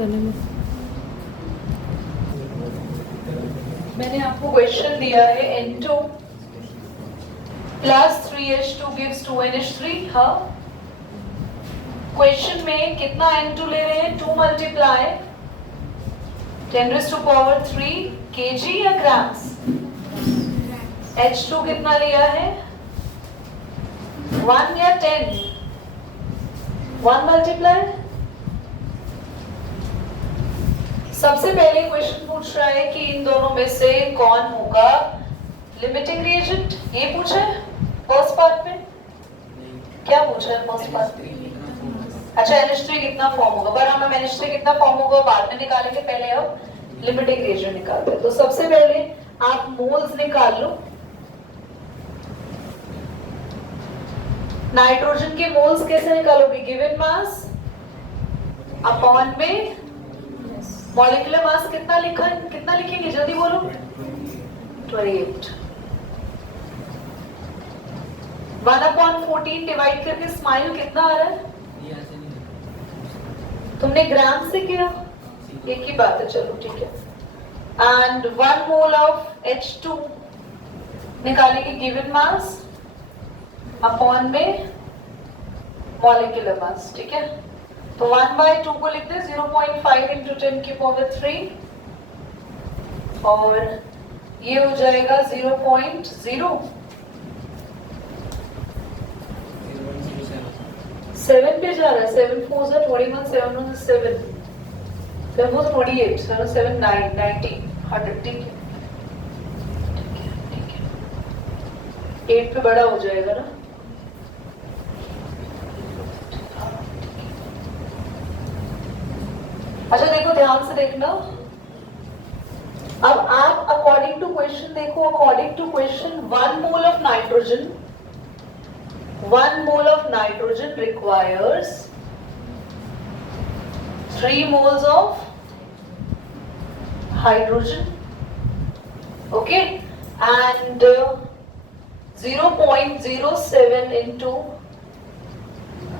करने में। मैंने आपको क्वेश्चन दिया है N2 plus 3H2 gives 2NH3। हाँ, क्वेश्चन में कितना N2 ले रहे हैं? 2 मल्टीप्लाई 10⁻³ kg या ग्राम्स? H2 कितना लिया है? 1 या 10? 1 मल्टीप्लाई। सबसे पहले क्वेश्चन पूछ रहा है कि इन दोनों में से कौन होगा लिमिटिंग रिएजेंट। ये पूछा है फर्स्ट पार्ट में। क्या पूछा है फर्स्ट पार्ट में? अच्छा, NH3 कितना फॉर्म होगा, पर हम NH3 कितना फॉर्म होगा बाद में निकालेंगे, पहले अब लिमिटिंग रिएजेंट निकालते हैं। तो सबसे पहले आप मोल्स निकाल लो। नाइट्रोजन के मोल्स कैसे निकालोगे? गिवन मास अपॉन में मॉलिक्यूलर मास कितना लिखा, कितना लिखेंगे जल्दी बोलो? 28। 1/14 डिवाइड करके स्माइल कितना आ रहा है? तुमने ग्राम से किया, एक ही बात है, चलो ठीक है। एंड 1 मोल ऑफ H2 निकालेंगे गिवन मास अपॉन में मॉलिक्यूलर मास, ठीक है। तो 1/2 को लिखते हैं 0.5 × 10⁻³ और ये हो जाएगा 0.0 7 पे जा रहा है। 7 4 are 21, 7 1 is 7, 7 4 28, 7 7 9 90 100, ठीक है, ठीक है। 8 पे बड़ा हो जाएगा ना। अच्छा देखो, ध्यान से देखना। अब आप अकॉर्डिंग टू क्वेश्चन देखो, according to question 1 mole of nitrogen, 1 mole of nitrogen requires 3 moles of hydrogen, okay, and 0.07 into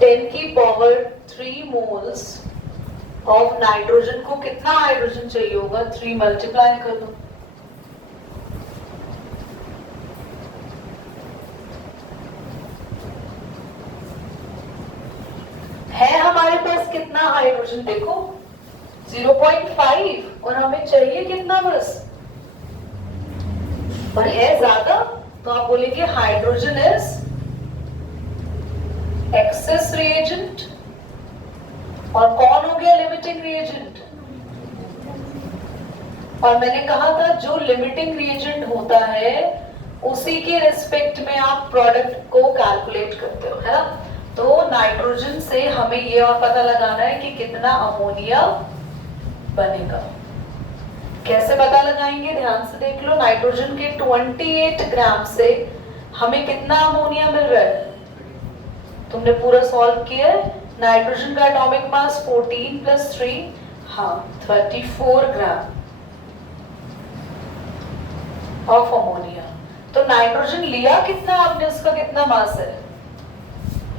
10⁻³ moles of nitrogen को कितना हाइड्रोजन चाहिए होगा? 3 मल्टीप्लाई कर दो। है हमारे पास कितना हाइड्रोजन? देखो 0.5 और हमें चाहिए कितना बस, और है ज्यादा, तो आप बोलेंगे हाइड्रोजन इज एक्सेस रिएजेंट। और कौन हो गया लिमिटिंग रिएजेंट? और मैंने कहा था जो लिमिटिंग रिएजेंट होता है उसी के रिस्पेक्ट में आप प्रोडक्ट को कैलकुलेट करते हो, है ना। तो नाइट्रोजन से हमें ये और पता लगाना है कि कितना अमोनिया बनेगा। कैसे पता लगाएंगे? ध्यान से देख लो। नाइट्रोजन के 28 ग्राम से हमें कितना अमोनिया मिल रहा है? तुमने पूरा सॉल्व किया है। नाइट्रोजन का एटॉमिक मास 14 + 3, हाँ 34 ग्राम ऑफ अमोनिया। तो नाइट्रोजन लिया कितना आपने, उसका कितना मास है?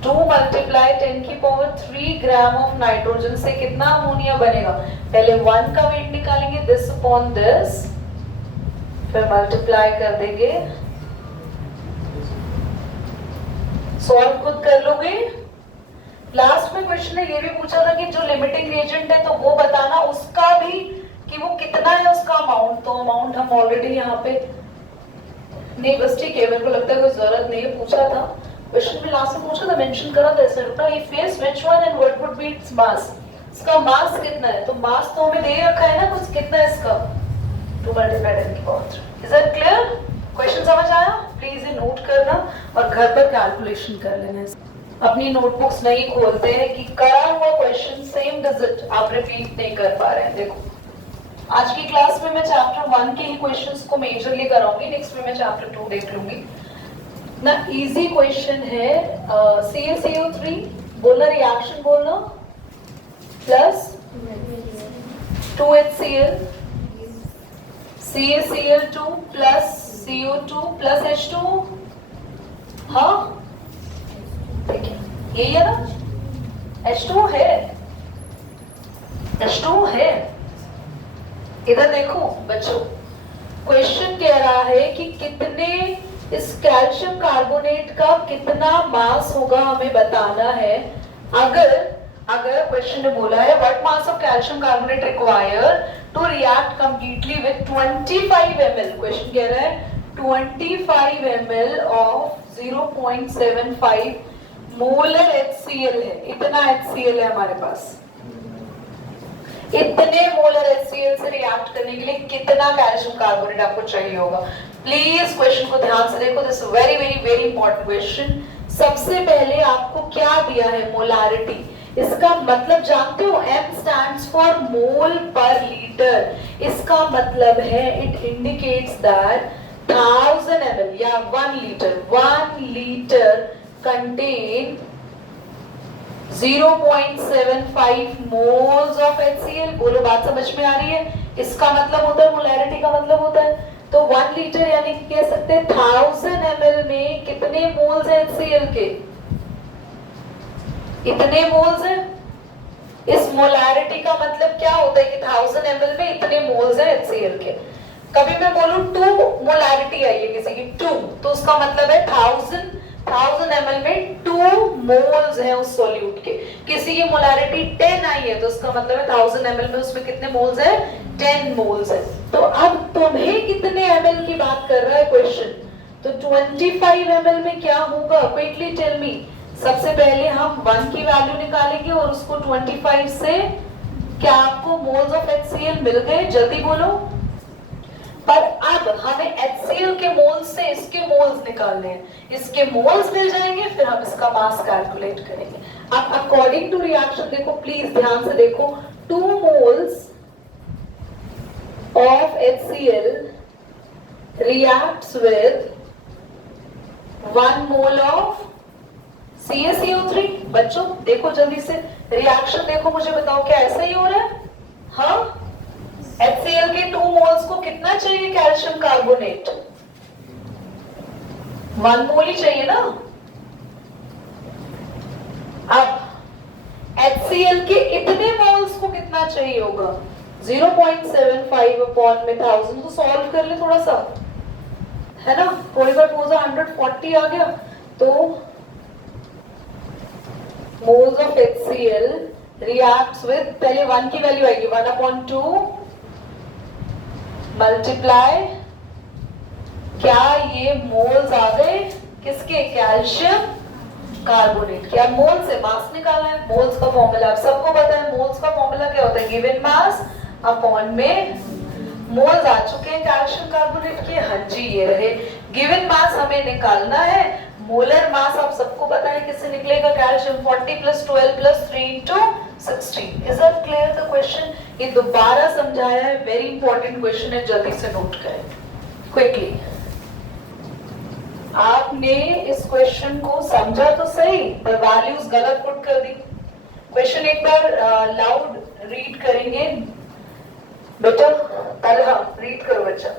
2 मल्टीप्लाई 10⁻³ ग्राम ऑफ नाइट्रोजन से कितना अमोनिया बनेगा? पहले 1 का वेट निकालेंगे, दिस अपॉन दिस, फिर मल्टीप्लाई कर देंगे। सॉल्व खुद कर लोगे। लास्ट में क्वेश्चन ने ये भी पूछा था कि जो लिमिटिंग रिएजेंट है तो वो बताना उसका भी कि वो कितना है उसका अमाउंट। तो अमाउंट हम ऑलरेडी यहाँ पे नहीं, बस ठीक है, मेरे को लगता है कोई जरूरत नहीं है। पूछा था क्वेश्चन में, लास्ट में पूछा था, मेंशन करा था इसमें, रुका if yes which one and what would be its mass. इसका मास कितना है? तो मास तो हमें दे रखा है ना कुछ, कितना है इसका? 2 multiply 10⁻³। Is that clear? Question समझ आया? प्लीज ये नोट करना और घर पर कैलकुलेशन कर लेना। अपनी नोटबुक्स नहीं खोलते हैं कि करा हुआ क्वेश्चन सेम डिजिट आप रिपीट नहीं कर पा रहे हैं। देखो आज की क्लास में मैं चैप्टर 1 के ही क्वेश्चंस को मेजरली कराऊंगी, नेक्स्ट में मैं चैप्टर 2 देख लूंगी ना। इजी क्वेश्चन है। CaCO3 बोलना, रिएक्शन बोलना, plus 2HCl, CaCl2 plus CO2 plus H2। हाँ देखिए यही है ना, H2 है। H2 है। इधर देखो बच्चों, क्वेश्चन कह रहा है कि कितने इस कैल्शियम कार्बोनेट का कितना मास होगा हमें बताना है। अगर क्वेश्चन ने बोला है what mass of calcium carbonate require to react completely with 25 ml, question कह रहा है 25 ml ऑफ 0.75 मोलर HCl है। इतना HCl है हमारे पास, इतने मोलर HCl से रिएक्ट करने के लिए कितना कैल्शियम कार्बोनेट आपको चाहिए होगा। प्लीज क्वेश्चन को ध्यान से देखो, this very very very important question. सबसे पहले आपको क्या दिया है, मोलारिटी। इसका मतलब जानते हो, M स्टैंड्स फॉर मोल पर लीटर। इसका मतलब है इट इंडिकेट्स दैट 1000 ml या 1 litre contain 0.75 moles of HCl। बोलो बात समझ में आ रही है। इसका मतलब होता है, मोलैरिटी का मतलब होता है, तो 1 लीटर यानी कि कह सकते हैं 1000 ml में कितने मोल्स है HCl के, इतने मोल्स है। इस मोलैरिटी का मतलब क्या होता है कि 1000 ml में इतने मोल्स है HCl के। कभी मैं बोलूं 2 मोलैरिटी आई है किसी की 2, तो उसका मतलब है 1000 ml में 2 मोल्स हैं उस सॉल्यूट के। किसी की मोलैरिटी 10 आई है तो उसका मतलब है 1000 ml में उसमें कितने मोल्स है, 10 मोल्स है। तो अब तुम्हें कितने ml की बात कर रहा है क्वेश्चन, तो 25 ml में क्या होगा, क्विकली टेल मी। सबसे पहले हम 1 की वैल्यू निकालेंगे और उसको 25 से, क्या आपको मोल्स ऑफ HCl मिल गए, जल्दी बोलो। पर अब हमें HCl के मोल्स से इसके मोल्स निकालने हैं। इसके मोल्स मिल जाएंगे, फिर हम इसका मास कैलकुलेट करेंगे। अब अकॉर्डिंग टू रिएक्शन देखो, प्लीज ध्यान से देखो, 2 moles of HCl reacts with 1 mole of CaCO3। बच्चों देखो जल्दी से रिएक्शन देखो, मुझे बताओ क्या ऐसा ही हो रहा है। हाँ, HCl के 2 मोल्स को कितना चाहिए कैल्शियम कार्बोनेट, 1 मोल ही चाहिए ना। अब HCl के इतने मोल्स को कितना चाहिए होगा, 0.75 अपॉन में 1000, तो सॉल्व कर ले थोड़ा सा, है ना। 140 आ गया, तो moles of HCl reacts with, पहले 1 की वैल्यू आएगी 1/2 मल्टीप्लाई, क्या ये मोल्स आ गए किसके, कैल्शियम कार्बोनेट। क्या मोल से मास निकालना है, मोल्स का फॉर्मूला आप सबको पता है। मोल्स का फॉर्मूला क्या होता है, गिवन मास अपॉन में मोल्स आ चुके हैं कैल्शियम कार्बोनेट के। हाँ जी, ये रहे गिवन मास हमें निकालना है। मोलर मास आप सबको पता है किससे निकलेगा, calcium 40 + 12 + 3 × 16। Is that clear the question. ये दोबारा समझाया है, वेरी इंपॉर्टेंट क्वेश्चन है, जल्दी से नोट करें क्विकली। आपने इस क्वेश्चन को समझा तो सही, पर वैल्यूज गलत पुट कर दी। क्वेश्चन एक बार लाउड रीड करेंगे बेटा, तलहा रीड करो बच्चा,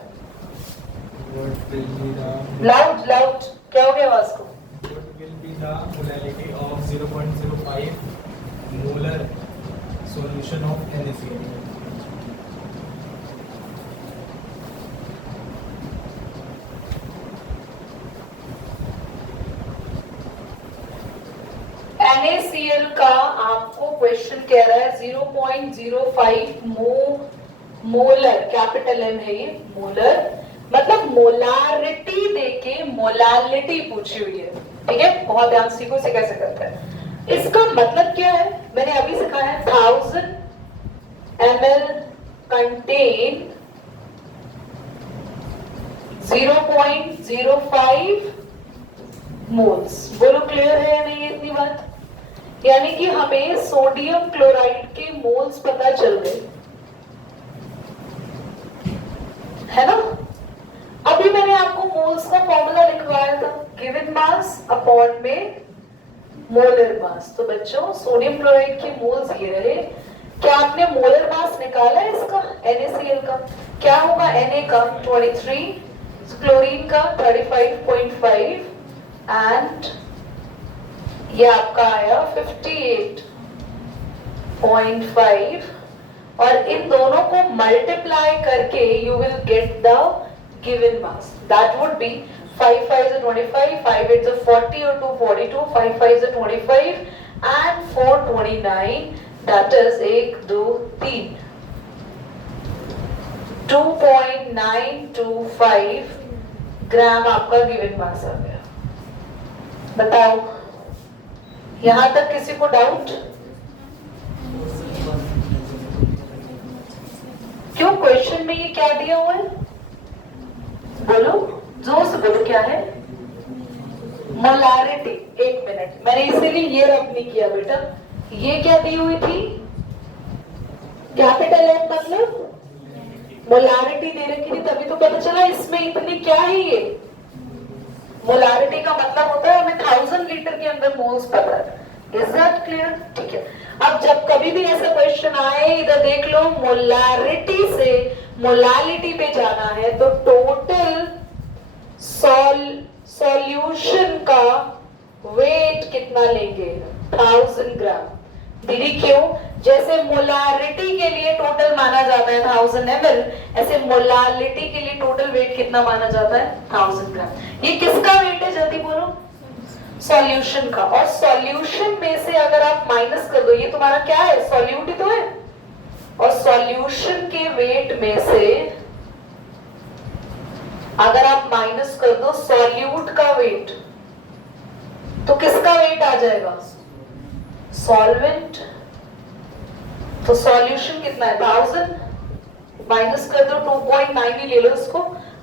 लाउड लाउड। क्या हो गया आवाज को, What will be the molality of 0.05 molar solution of NaCl? NaCl का आपको क्वेश्चन कह रहा है 0.05 मोलर, कैपिटल M है ये, मोलर मतलब मोलारिटी देके मोलालिटी पूछी हुई है, ठीक है। बहुत ध्यान से सीखो इसे कैसे करते हैं। इसका मतलब क्या है, मैंने अभी सिखाया है, 1000 ml कंटेन 0.05 मोल्स। बोलो क्लियर है या नहीं इतनी बात। यानी कि हमें सोडियम क्लोराइड के मोल्स पता चल गए, है ना। अभी मैंने आपको मोल्स का फॉर्मूला लिखवाया था, गिवन मास अपॉन में मोलर मास। तो बच्चों सोडियम क्लोराइड के मोल्स ये रहे। क्या आपने मोलर मास निकाला है इसका, NaCl का। क्या होगा, Na का 23, क्लोरीन का 35.5 एंड ये आपका आया 58.5 और इन दोनों को मल्टीप्लाई करके you will get the given mass. That would be 5 5 is 25, 5 8 is 40 or 242, 5 5 is 25 and 429. That is 1 2 3. 2.925 ग्राम आपका गिवन मास आ गया. बताओ यहां तक किसी को डाउट? क्यों क्वेश्चन में ये क्या दिया हुआ है? बोलो जोर से बोलो, क्या है? मोलारिटी. एक मिनट, मैंने इसीलिए ये रब नहीं किया बेटा. ये क्या दी हुई थी? कैपिटल एम मतलब मोलारिटी दे रखी थी, तभी तो पता चला इसमें इतनी क्या है. ये मोलारिटी का मतलब होता है हमें 1000 लीटर के अंदर मोल्स पता है. Is that clear? ठीक है. अब जब कभी भी ऐसा क्वेश्चन आए, इधर देख लो, मोलारिटी से मोलालिटी पे जाना है तो टोटल सॉल्यूशन का वेट कितना लेंगे? 1000 ग्राम. दीदी क्यों? जैसे मोलारिटी के लिए टोटल माना जाता है 1000 ml, ऐसे मोलालिटी के लिए टोटल वेट कितना माना जाता है? 1000 ग्राम. ये किसका वेट है जल्दी बोलो? सॉल्यूशन का. और सॉल्यूशन में से अगर आप माइनस कर दो, ये तुम्हारा क्या है? सॉल्यूट ही तो है. और सॉल्यूशन के वेट में से अगर आप माइनस कर दो सॉल्यूट का वेट, तो किसका वेट आ जाएगा? सॉल्वेंट. तो सॉल्यूशन कितना है? 1000 माइनस कर दो 2.9 ही ले लो इसको.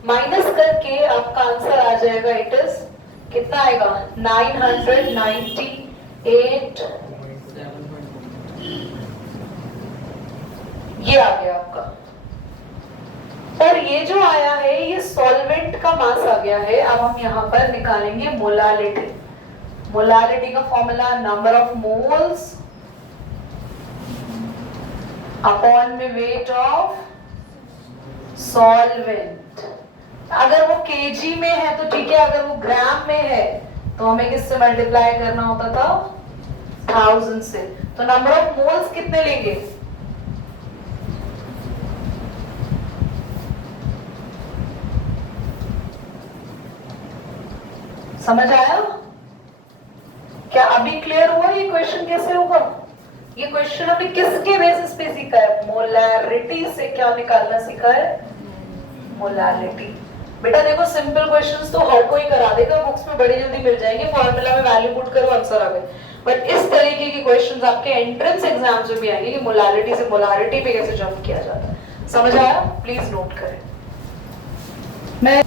माइनस करके आपका आंसर आ जाएगा. इट इज कितना आएगा? 998. ये आ गया आपका. और ये जो आया है ये सॉल्वेंट का मास आ गया है. अब हम यहां पर निकालेंगे मोलालिटी. मोलालिटी का formula number of moles upon में वेट ऑफ सॉल्वेंट. अगर वो केजी में है तो ठीक है, अगर वो ग्राम में है तो हमें किससे मल्टीप्लाई करना होता था? 1000 से. तो नंबर ऑफ मोल्स कितने लेंगे? समझ आया? क्या अभी क्लियर हुआ ये क्वेश्चन कैसे होगा? ये क्वेश्चन अभी किसके बेसिस पे सीखा है? मोलारिटी से क्या निकालना सीखा है? मोलालिटी. बेटा देखो सिंपल क्वेश्चंस तो हर कोई करा देगा, बुक्स में बड़ी जल्दी मिल जाएंगे. फॉर्मूला में वैल्यू पुट करो आंसर आ गए. बट इस तरीके के क्वेश्चंस आपके एंट्रेंस एग्जाम्स में भी आएंगे कि मोलारिटी से मोलारिटी पे कैसे जंप किया जाता है. समझ आया? प्लीज नोट करें. मैं